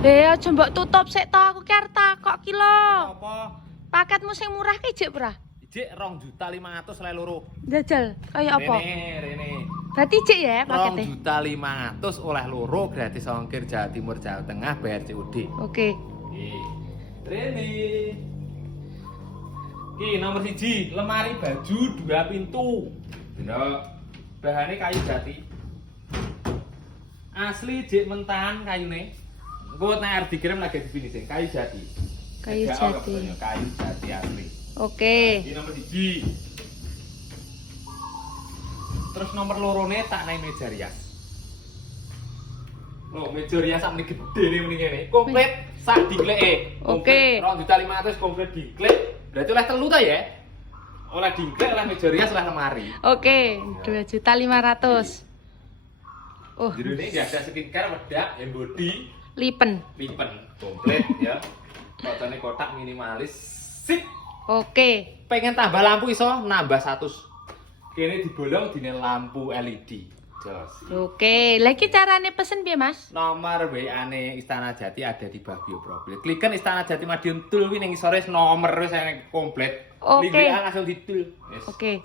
Aja mbok tutup sik to aku ki arep takok ki lho. Apa? Paketmu sing murah ki jek pura? Ijik 2.500.000 oleh loro. Jajal kaya apa? Rene. Berarti jek ya pakete. 2.500.000 oleh loro gratis ongkir Jawa Timur Jawa Tengah bayar COD. Oke. Rene. Ki nomor 1, lemari baju 2 pintu. Bener. Bahannya kayu jati. Asli jek mentahan kayune. Engko nek arep dikirim lagi di finishing kayu jati. Kayu jati. Kayu jati asli. Oke. Ini nomor 1. Terus nomor lorone tak naik meja rias. Loh, meja rias sak meniki gede nih mending ngene. Komplit sak dikleke. Oke. 2.500.000 komplit diklek. Berarti oleh telu ta ya? Oleh diklek, oleh meja rias, oleh lemari. Oke, 2.500.000. Oh, Jadi ini nggak ada skincare, wedak, hand body, lipen. lipen, komplit ya. Fotonya kotak minimalis, sip. Oke. Pengen tambah lampu iso nambah 100. Kini dibolong dine lampu LED. Jos. Oke, lagi carane pesen piye, Mas? Nomor WA-ne Istana Jati ada di bawah bio profil. Klikan Istana Jati Madiun Tul kuwi ning isore nomor wis komplit. Oke. Link WA langsung ditul. Yes. Oke.